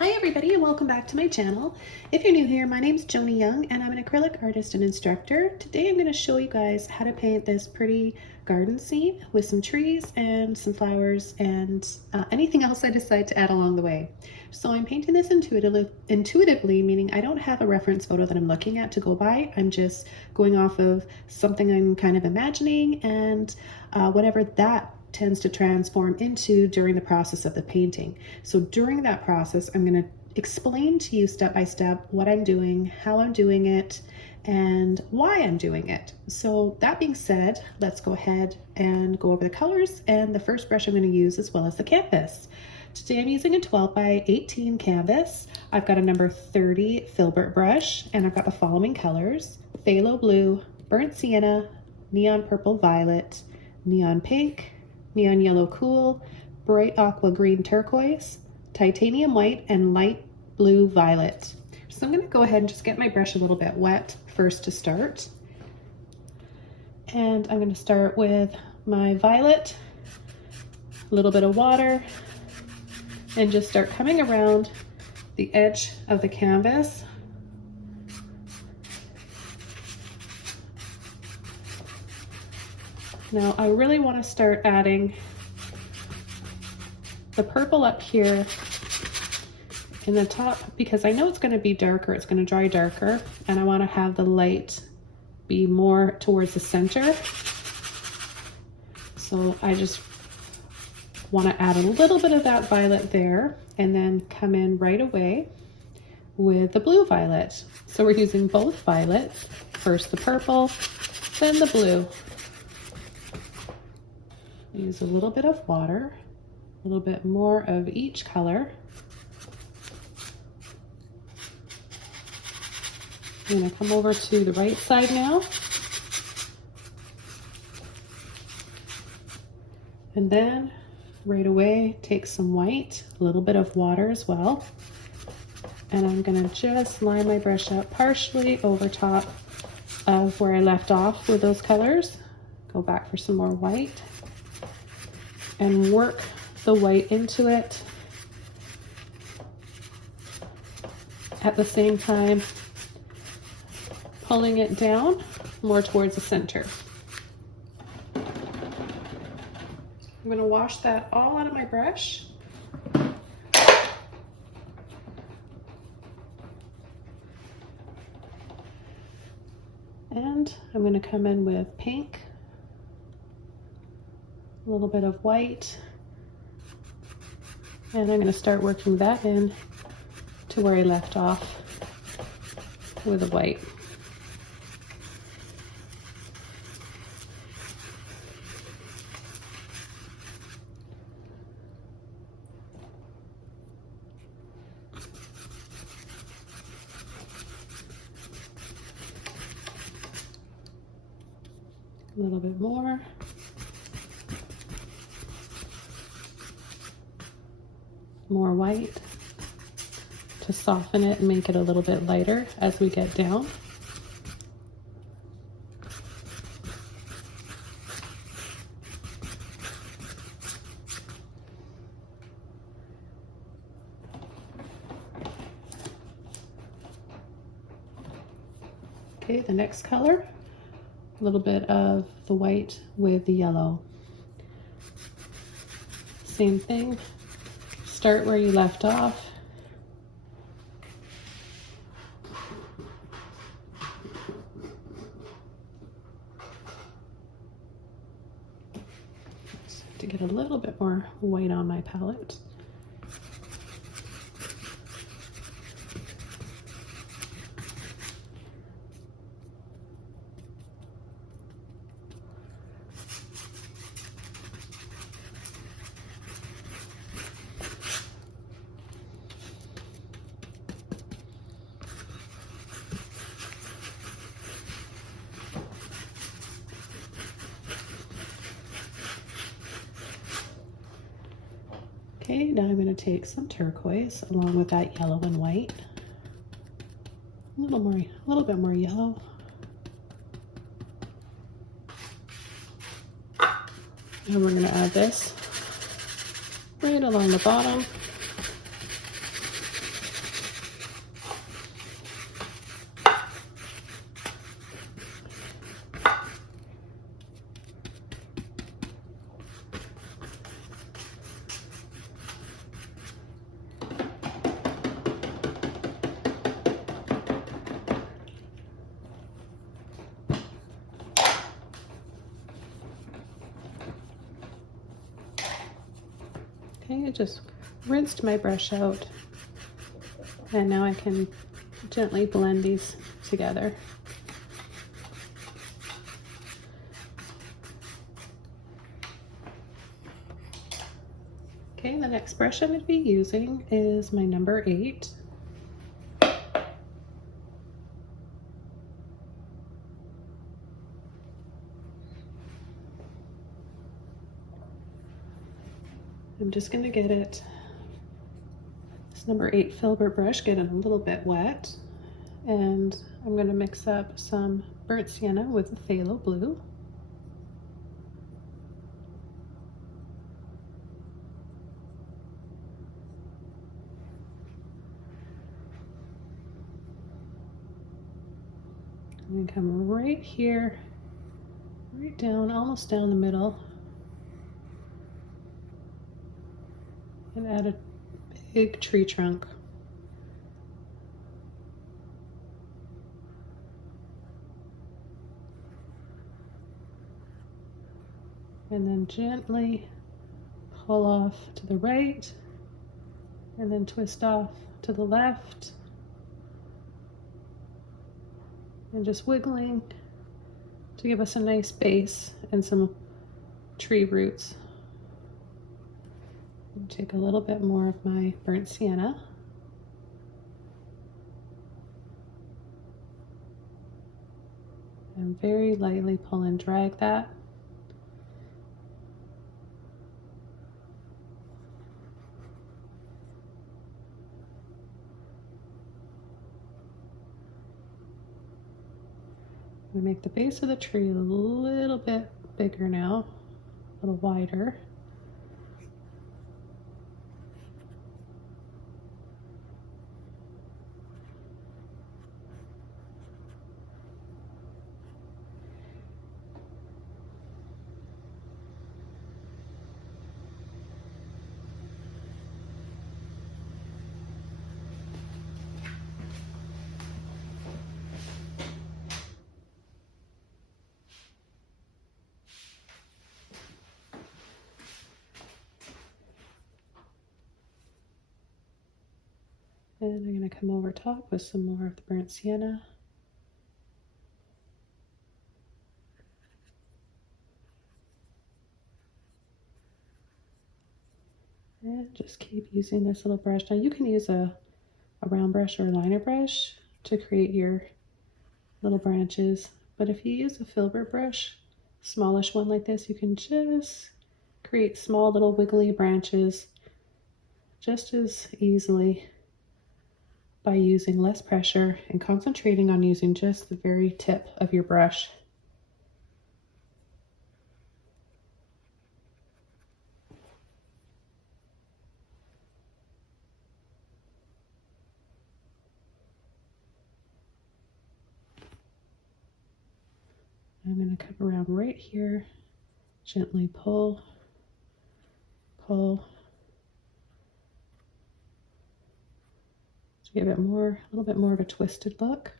Hi everybody and welcome back to my channel. If you're new here, my name's Joni Young and I'm an acrylic artist and instructor. Today I'm going to show you guys how to paint this pretty garden scene with some trees and some flowers and anything else I decide to add along the way. So I'm painting this intuitively, meaning I don't have a reference photo that I'm looking at to go by. I'm just going off of something I'm kind of imagining and whatever that tends to transform into during the process of the painting. So during that process, I'm going to explain to you step by step what I'm doing, how I'm doing it, and why I'm doing it. So that being said, let's go ahead and go over the colors and the first brush I'm going to use as well as the canvas. Today I'm using a 12 by 18 canvas. I've got a number 30 Filbert brush and I've got the following colors: phthalo blue, burnt sienna, neon purple violet, neon pink, neon yellow cool, bright aqua green turquoise, titanium white, and light blue violet. So I'm going to go ahead and just get my brush a little bit wet first to start. And I'm going to start with my violet, a little bit of water, and just start coming around the edge of the canvas. Now I really want to start adding the purple up here in the top because I know it's going to be darker, it's going to dry darker, and I want to have the light be more towards the center. So I just want to add a little bit of that violet there and then come in right away with the blue violet. So we're using both violets, first the purple, then the blue. Use a little bit of water, a little bit more of each color. I'm going to come over to the right side now. And then right away, take some white, a little bit of water as well. And I'm going to just line my brush up partially over top of where I left off with those colors. Go back for some more white and work the white into it at the same time pulling it down more towards the center. I'm going to wash that all out of my brush. And I'm going to come in with pink, a little bit of white, and I'm going to start working that in to where I left off with the white. A little bit more. More white to soften it and make it a little bit lighter as we get down. Okay, the next color, a little bit of the white with the yellow. Same thing. Start where you left off. Just have to get a little bit more white on my palette. Okay, now I'm going to take some turquoise along with that yellow and white. A little bit more yellow. And we're going to add this right along the bottom. Okay, I just rinsed my brush out, and now I can gently blend these together. Okay, the next brush I'm going to be using is my number 8. I'm just going to get it, this number 8 Filbert brush, get it a little bit wet, and I'm going to mix up some burnt sienna with the phthalo blue. I'm going to come right here, right down, almost down the middle, and add a big tree trunk. And then gently pull off to the right, and then twist off to the left, and just wiggling to give us a nice base and some tree roots. Take a little bit more of my burnt sienna. And very lightly pull and drag that. We make the base of the tree a little bit bigger now, a little wider. And I'm going to come over top with some more of the burnt sienna. And just keep using this little brush. Now you can use a round brush or a liner brush to create your little branches. But if you use a filbert brush, smallish one like this, you can just create small little wiggly branches just as easily by using less pressure and concentrating on using just the very tip of your brush. I'm going to come around right here, gently pull, pull, to give it a little bit more of a twisted look.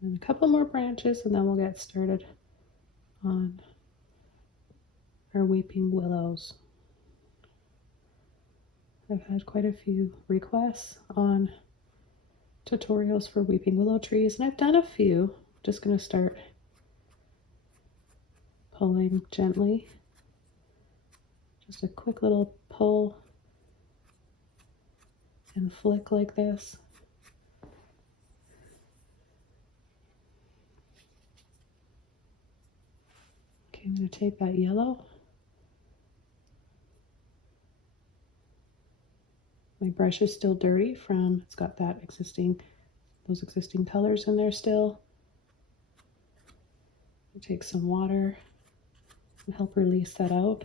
And a couple more branches, and then we'll get started on our weeping willows. I've had quite a few requests on tutorials for weeping willow trees, and I've done a few. Just going to start pulling gently. Just a quick little pull and flick like this. Okay, I'm going to take that yellow. My brush is still dirty from, it's got those existing colors in there still. I'll take some water and help release that out.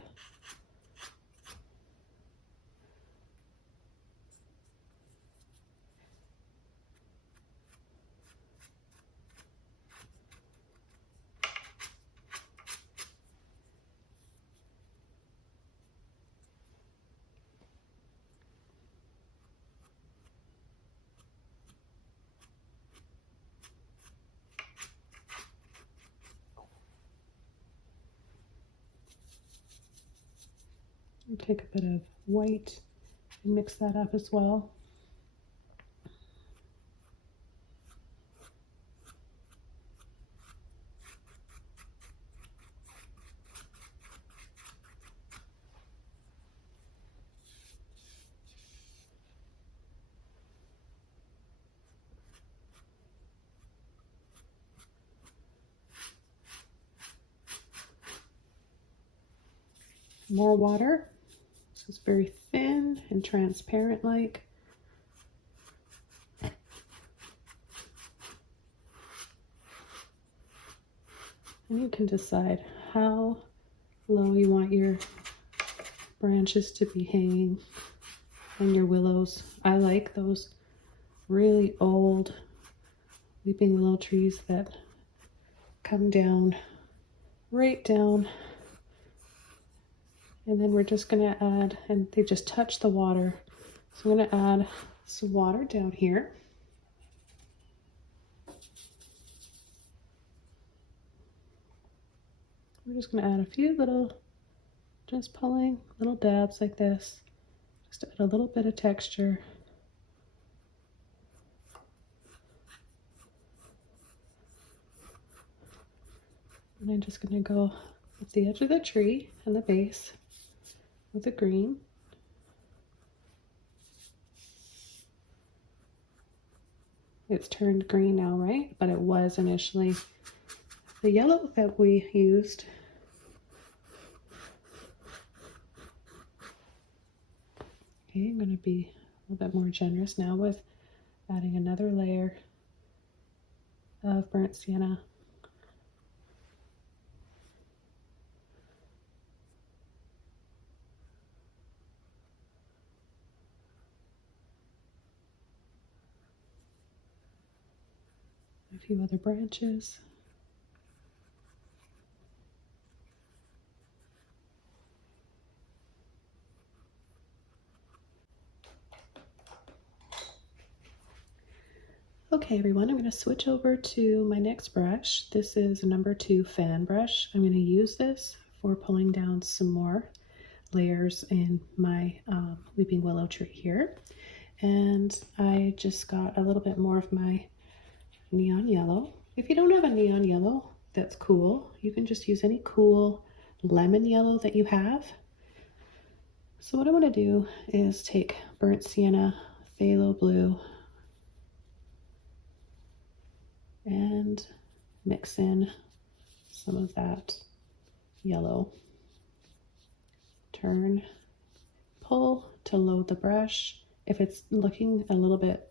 Take a bit of white and mix that up as well. More water. This is very thin and transparent like. And you can decide how low you want your branches to be hanging and your willows. I like those really old weeping willow trees that come down, right down. And then we're just gonna add, and they just touch the water. So I'm gonna add some water down here. We're just gonna add a few little, just pulling little dabs like this, just to add a little bit of texture. And I'm just gonna go at the edge of the tree and the base with the green. It's turned green now, right? But it was initially the yellow that we used. Okay, I'm going to be a little bit more generous now with adding another layer of burnt sienna. A few other branches. Okay everyone, I'm going to switch over to my next brush. This is a number 2 fan brush. I'm going to use this for pulling down some more layers in my weeping willow tree here. And I just got a little bit more of my neon yellow. If you don't have a neon yellow, that's cool. You can just use any cool lemon yellow that you have. So what I want to do is take burnt sienna, phthalo blue, and mix in some of that yellow. Turn, pull to load the brush. If it's looking a little bit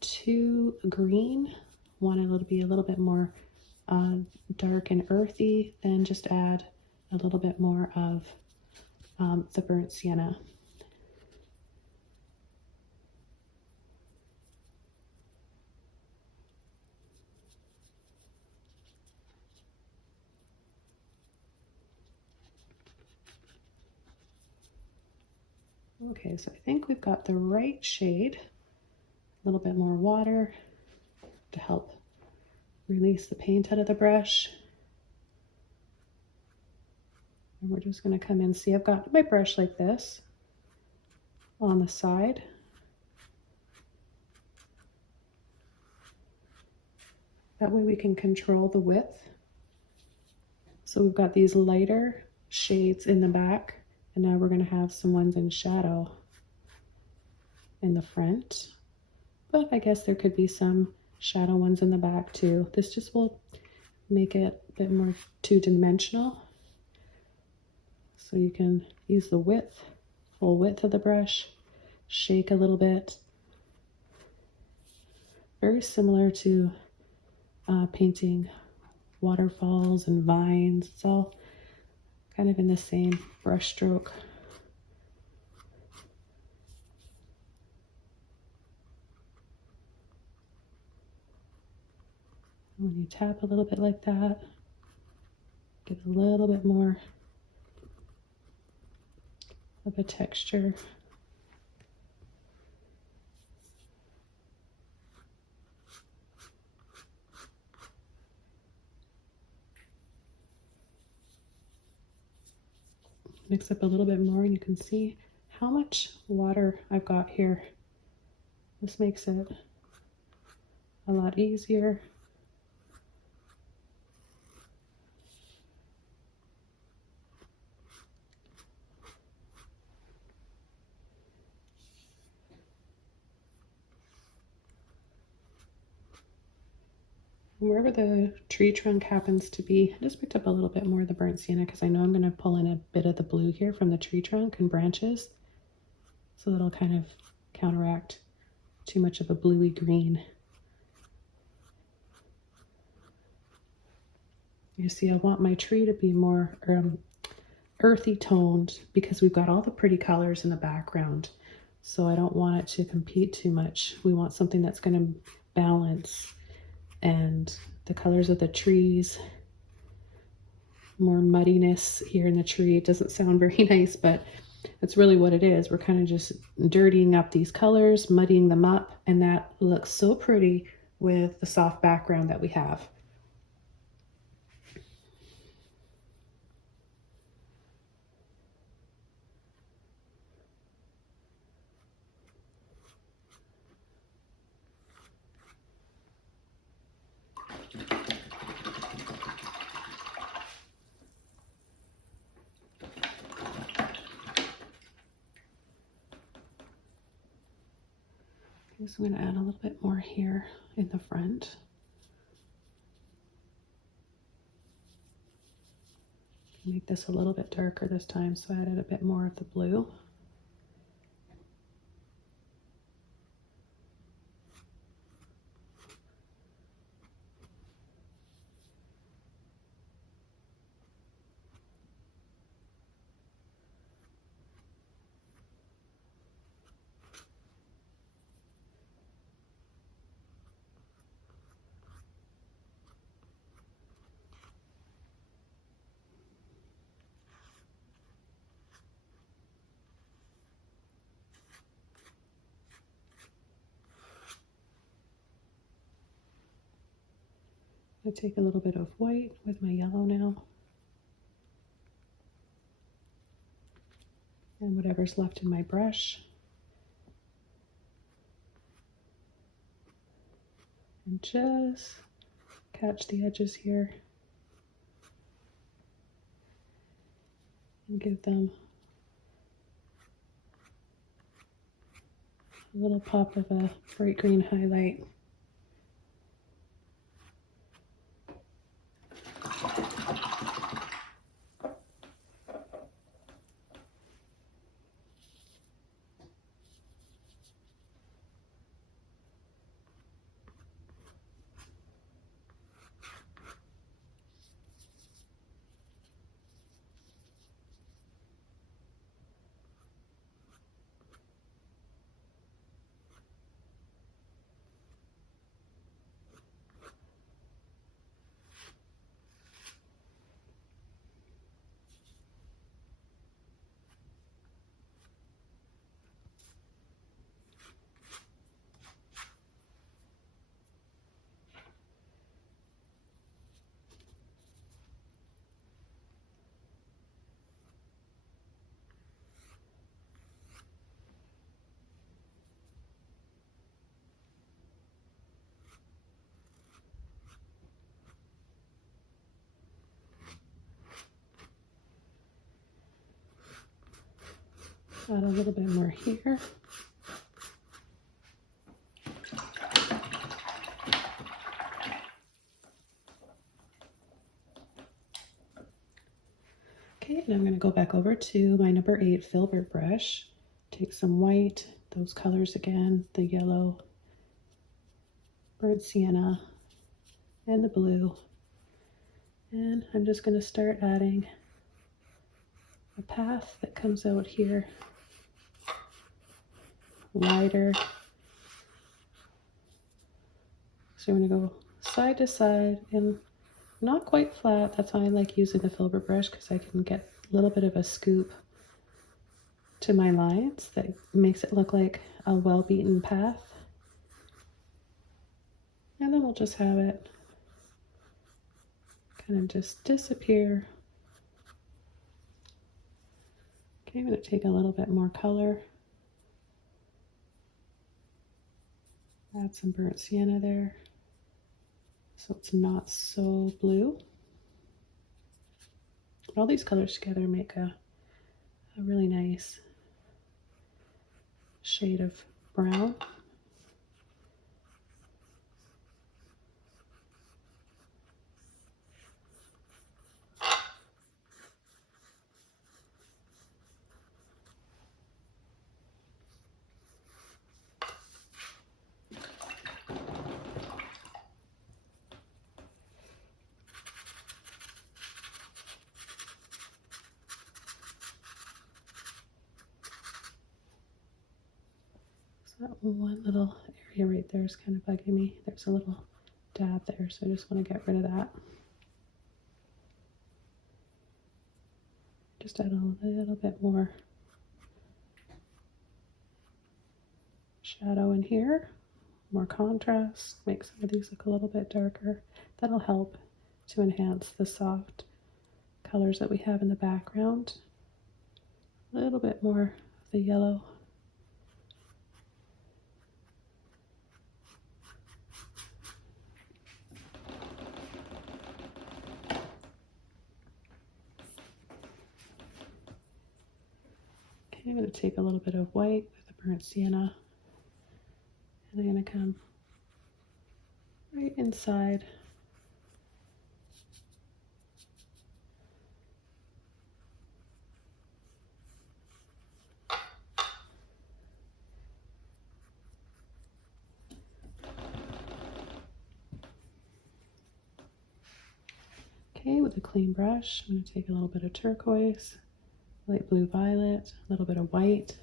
too green, want it to be a little bit more dark and earthy, then just add a little bit more of the burnt sienna. Okay, so I think we've got the right shade. A little bit more water to help release the paint out of the brush. And we're just going to come in. See, I've got my brush like this on the side. That way we can control the width. So we've got these lighter shades in the back, and now we're going to have some ones in shadow in the front. But I guess there could be some shadow ones in the back too. This just will make it a bit more two-dimensional. So you can use the width, full width of the brush, shake a little bit. Very similar to painting waterfalls and vines. It's all kind of in the same brush stroke. When you tap a little bit like that, get a little bit more of a texture. mix up a little bit more and you can see how much water I've got here. This makes it a lot easier. Wherever the tree trunk happens to be, I just picked up a little bit more of the burnt sienna because I know I'm going to pull in a bit of the blue here from the tree trunk and branches. So that'll kind of counteract too much of a bluey green. You see, I want my tree to be more earthy toned because we've got all the pretty colors in the background. So I don't want it to compete too much. We want something that's going to balance. And the colors of the trees, more muddiness here in the tree. It doesn't sound very nice, but that's really what it is. We're kind of just dirtying up these colors, muddying them up, and that looks so pretty with the soft background that we have. So I'm going to add a little bit more here in the front. Make this a little bit darker this time, so I added a bit more of the blue. I take a little bit of white with my yellow now. And whatever's left in my brush. And just catch the edges here. And give them a little pop of a bright green highlight. Add a little bit more here. Okay, and I'm going to go back over to my number 8 Filbert brush. Take some white, those colors again, the yellow, burnt sienna, and the blue. And I'm just going to start adding a path that comes out here, wider. So I'm going to go side to side and not quite flat. That's why I like using the Filbert brush, because I can get a little bit of a scoop to my lines that makes it look like a well-beaten path. And then we'll just have it kind of just disappear Okay, I'm going to take a little bit more color. Add some burnt sienna there, so it's not so blue. All these colors together make a really nice shade of brown. That one little area right there is kind of bugging me. There's a little dab there, so I just want to get rid of that. Just add a little bit more shadow in here, more contrast, make some of these look a little bit darker. That'll help to enhance the soft colors that we have in the background. A little bit more of the yellow. I'm going to take a little bit of white with the burnt sienna, and I'm going to come right inside with a clean brush. I'm going to take a little bit of turquoise, light blue violet, a little bit of white,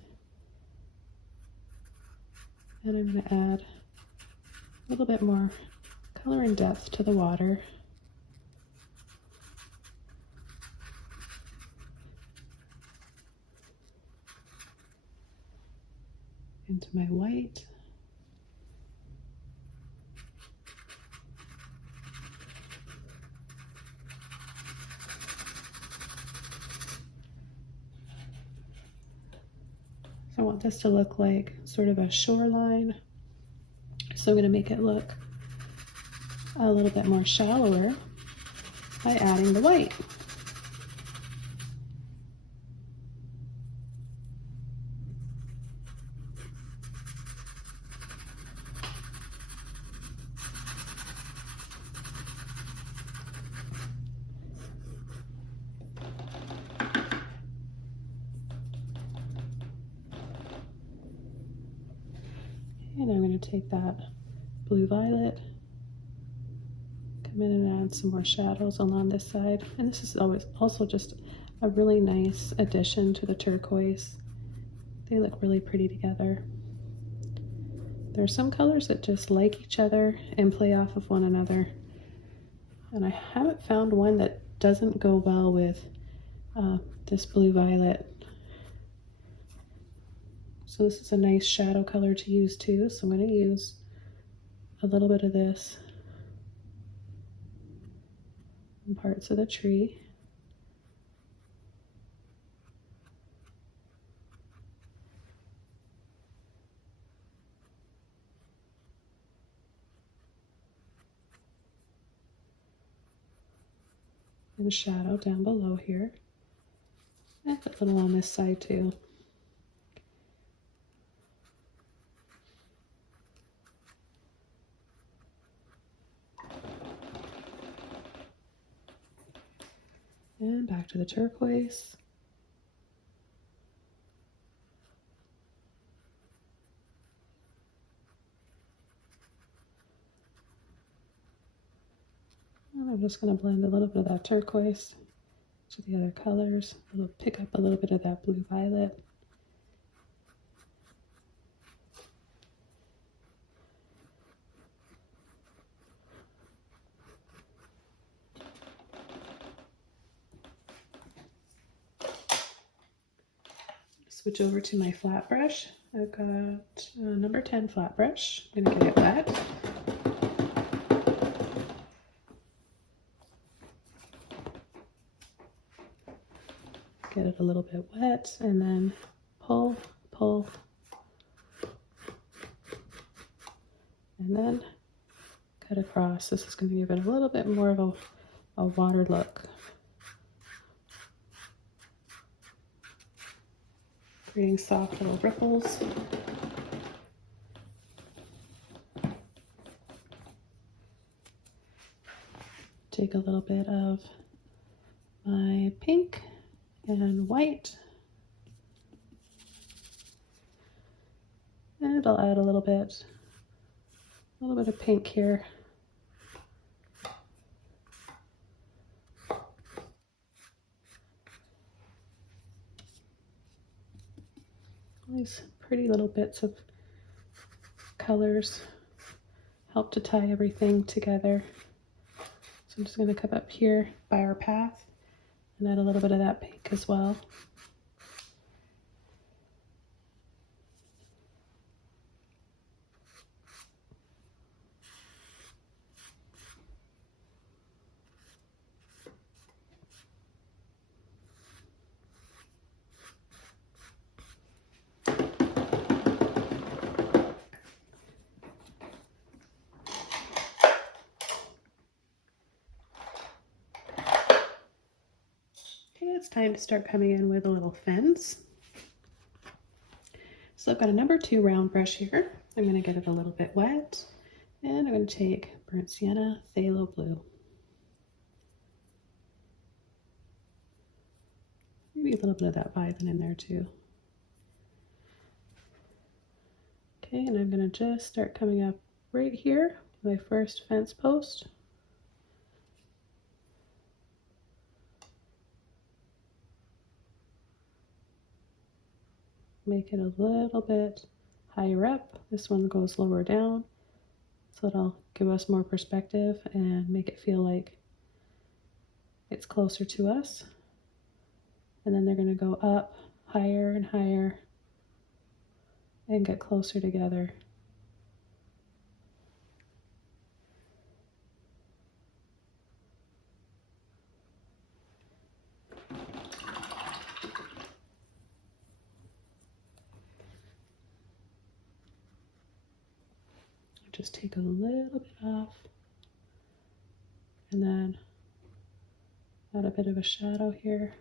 and I'm going to add a little bit more color and depth to the water. Into my white. So I want this to look like sort of a shoreline. So I'm going to make it look a little bit more shallower by adding the white. And I'm going to take that blue violet, come in and add some more shadows along this side. And this is always also just a really nice addition to the turquoise. They look really pretty together. There are some colors that just like each other and play off of one another. And I haven't found one that doesn't go well with this blue violet. So this is a nice shadow color to use too. So I'm going to use a little bit of this in parts of the tree. And shadow down below here. And a little on this side too. And back to the turquoise. And I'm just going to blend a little bit of that turquoise to the other colors. Pick up a little bit of that blue violet. Switch over to my flat brush. I've got a number 10 flat brush. I'm going to get it wet. Get it a little bit wet and then pull, pull, and then cut across. This is going to give it a little bit more of a water look, creating soft little ripples. Take a little bit of my pink and white, and I'll add a little bit of pink here. These pretty little bits of colors help to tie everything together. So I'm just going to come up here by our path and add a little bit of that pink as well. It's time to start coming in with a little fence. So I've got a number 2 round brush here. I'm going to get it a little bit wet, and I'm going to take burnt sienna, phthalo blue. Maybe a little bit of that violet in there too. Okay, and I'm going to just start coming up right here, my first fence post. Make it a little bit higher up. This one goes lower down, so it'll give us more perspective and make it feel like it's closer to us. And then they're going to go up higher and higher and get closer together. Just take a little bit off and then add a bit of a shadow here.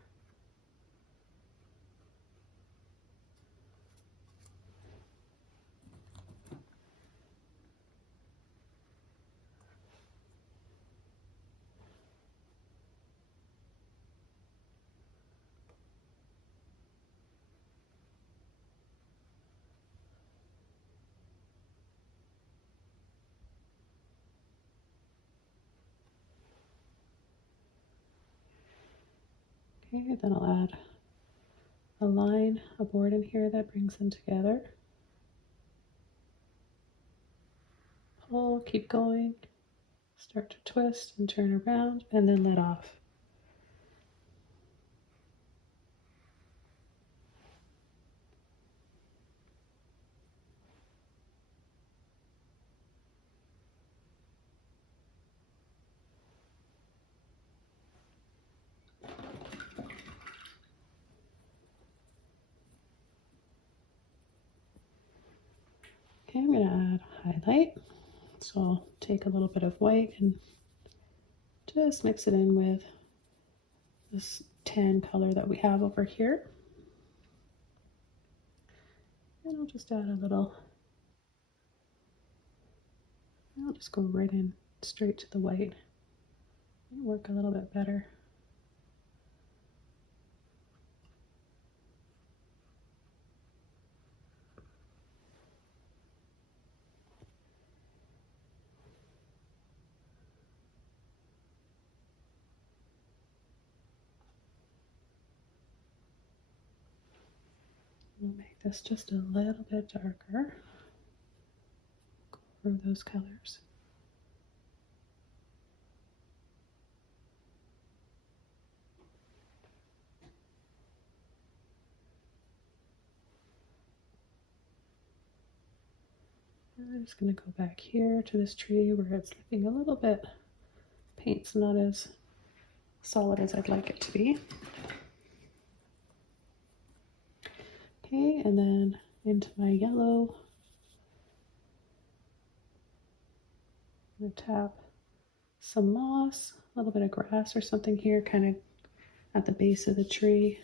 Okay, then I'll add a line, a board in here that brings them together. Pull, keep going, start to twist and turn around, and then let off. Okay, I'm going to add highlight. So I'll take a little bit of white and just mix it in with this tan color that we have over here. And I'll just add a little, I'll just go right in straight to the white. It'll work a little bit better. We'll make this just a little bit darker. Go over those colors. I'm just going to go back here to this tree where it's looking a little bit, paint's not as solid as I'd like it to be. Okay, and then into my yellow, I'm going to tap some moss, a little bit of grass or something here, kind of at the base of the tree.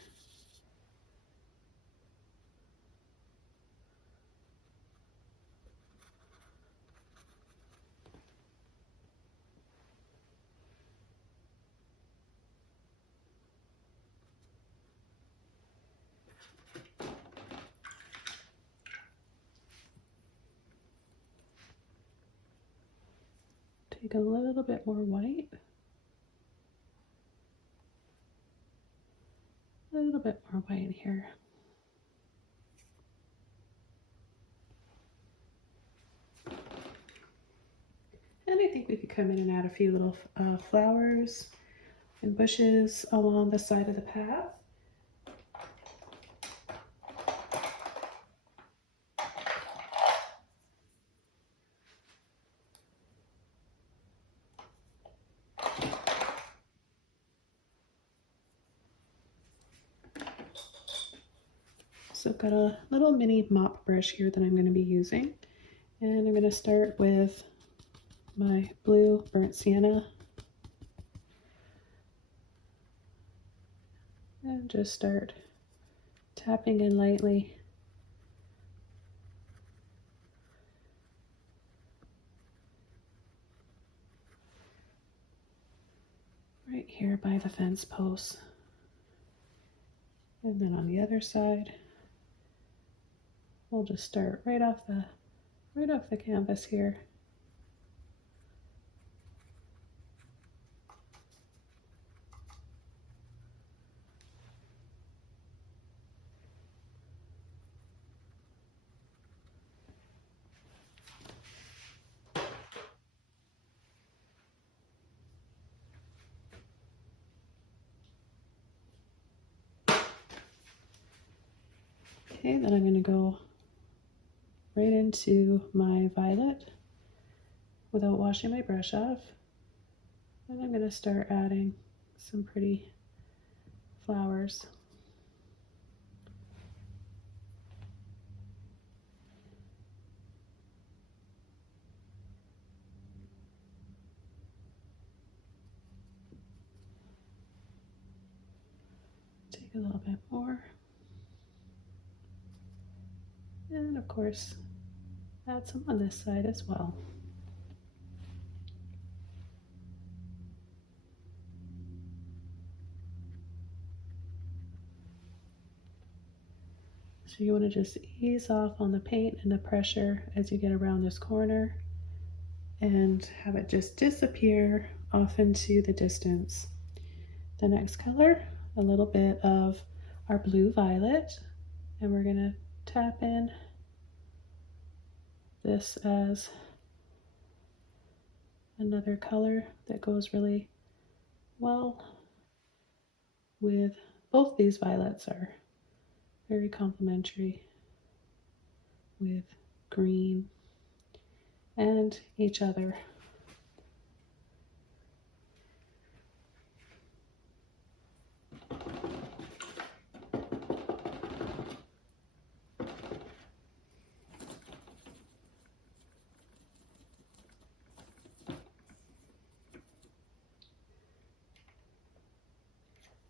Take a little bit more white. A little bit more white here. And I think we could come in and add a few little flowers and bushes along the side of the path. So I've got a little mini mop brush here that I'm going to be using, and I'm going to start with my blue burnt sienna and just start tapping in lightly. Right here by the fence posts. And then on the other side, we'll just start right off the canvas here. Okay, then I'm going to go right into my violet without washing my brush off. And I'm going to start adding some pretty flowers. Take a little bit more. And of course, add some on this side as well. So you want to just ease off on the paint and the pressure as you get around this corner and have it just disappear off into the distance. The next color, a little bit of our blue violet, and we're going to tap in this as another color that goes really well with both these violets. Are very complementary with green and each other.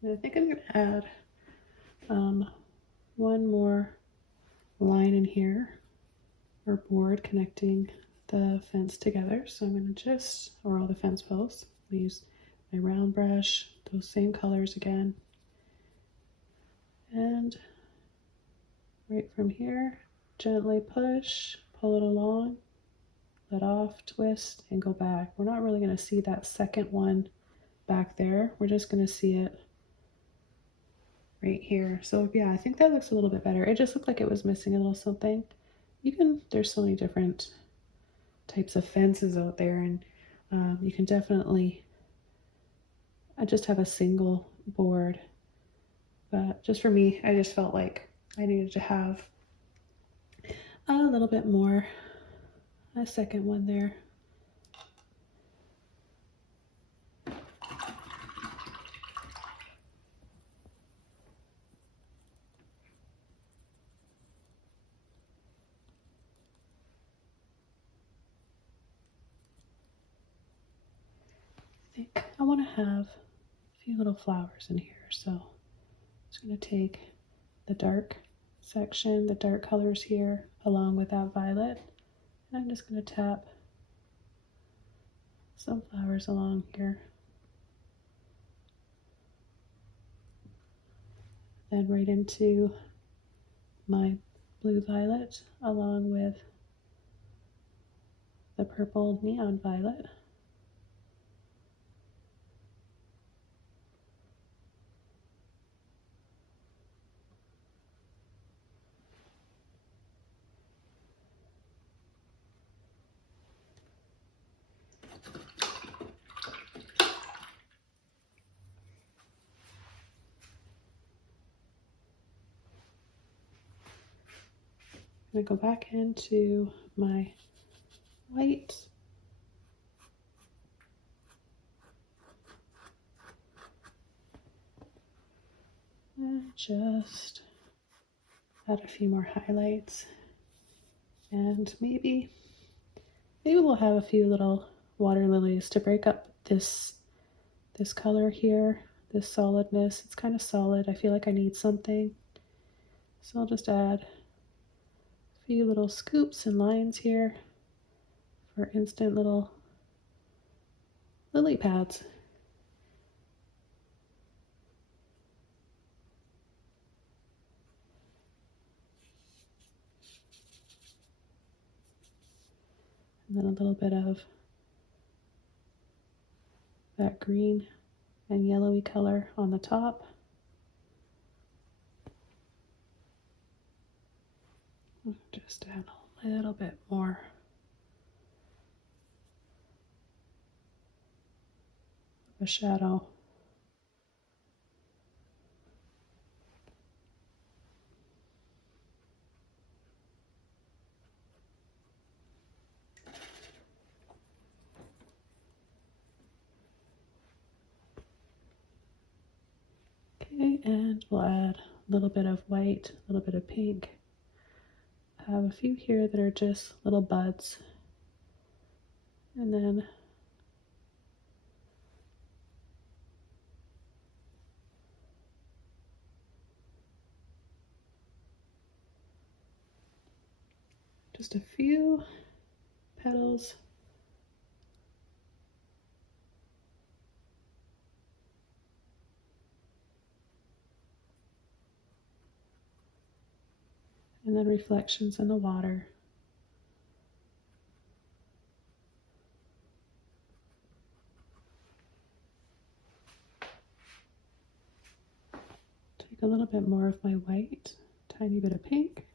And I think I'm going to add one more line in here, or board connecting the fence together. So I'm going to just, or all the fence posts, I'll use my round brush, those same colors again. And right from here, gently push, pull it along, let off, twist, and go back. We're not really going to see that second one back there. We're just going to see it right here. So yeah, I think that looks a little bit better. It just looked like it was missing a little something. There's so many different types of fences out there, and you can definitely, I just have a single board, but just for me, I just felt like I needed to have a little bit more, a second one there. I want to have a few little flowers in here. So I'm just going to take the dark section, the dark colors here, along with that violet. And I'm just going to tap some flowers along here. Then right into my blue violet along with the purple neon violet. I'm going to go back into my white and just add a few more highlights, and maybe we'll have a few little water lilies to break up this color here, this solidness. It's kind of solid. I feel like I need something, so I'll just add a few little scoops and lines here for instant little lily pads. And then a little bit of that green and yellowy color on the top. Just add a little bit more of a shadow. Okay, and we'll add a little bit of white, a little bit of pink. I have a few here that are just little buds. And then just a few petals. And then reflections in the water. Take a little bit more of my white, tiny bit of pink.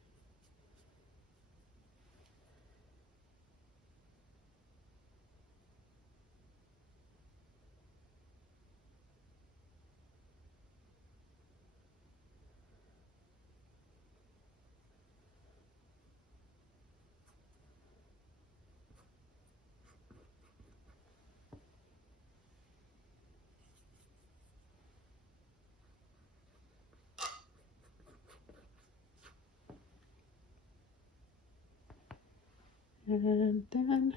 And then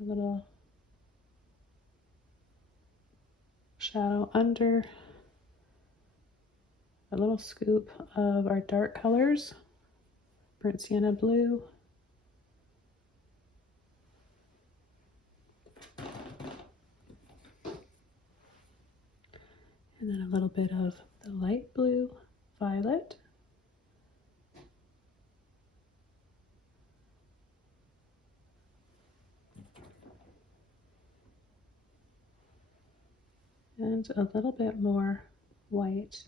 a little shadow under, a little scoop of our dark colors, burnt sienna blue, and then a little bit of the light blue violet. And a little bit more white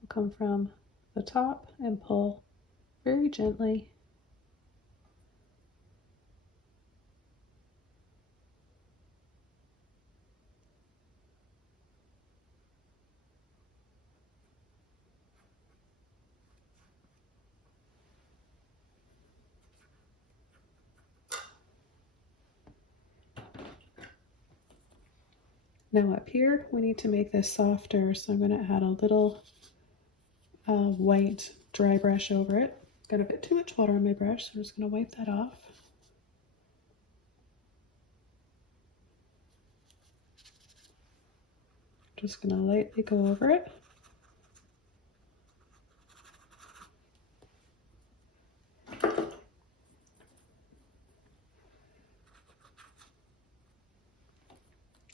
will come from the top and pull very gently. Now up here, we need to make this softer, so I'm going to add a little white dry brush over it. Got a bit too much water on my brush, so I'm just going to wipe that off. Just gonna lightly go over it.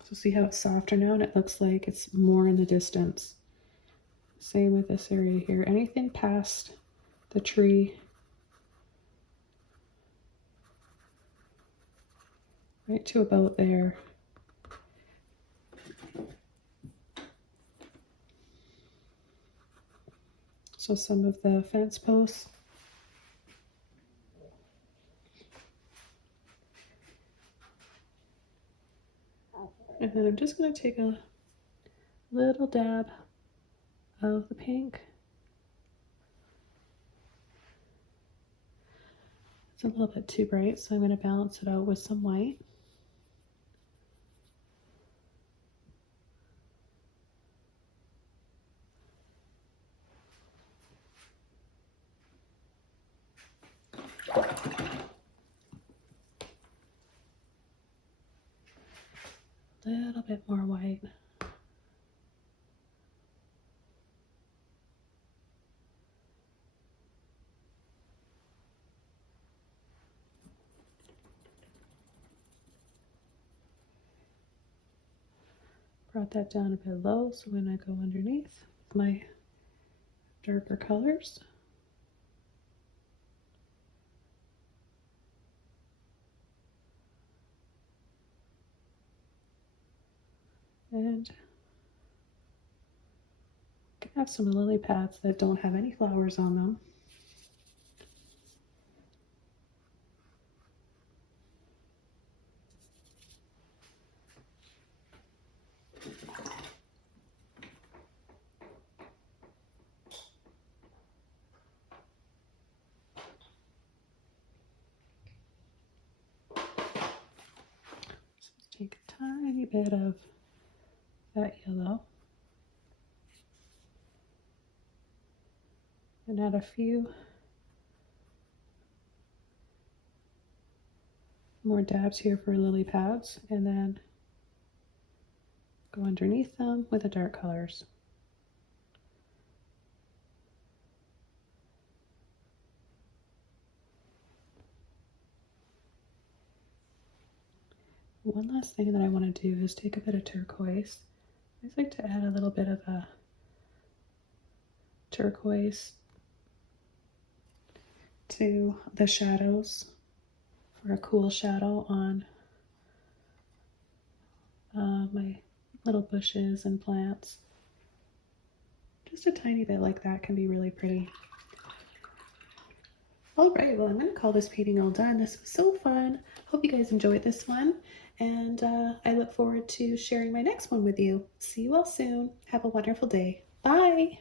So see how it's softer now, and it looks like it's more in the distance. Same with this area here. Anything past the tree, right to about there. So some of the fence posts. And then I'm just going to take a little dab of the pink. It's a little bit too bright, so I'm going to balance it out with some white. A little bit more white. Brought that down a bit low, so when I go underneath my darker colors, and I have some lily pads that don't have any flowers on them. Take a tiny bit of that yellow and add a few more dabs here for lily pads, and then go underneath them with the dark colors. One last thing that I want to do is take a bit of turquoise. I just like to add a little bit of a turquoise to the shadows for a cool shadow on my little bushes and plants. Just a tiny bit like that can be really pretty. All right, well, I'm going to call this painting all done. This was so fun. Hope you guys enjoyed this one, and I look forward to sharing my next one with you. See you all soon. Have a wonderful day. Bye.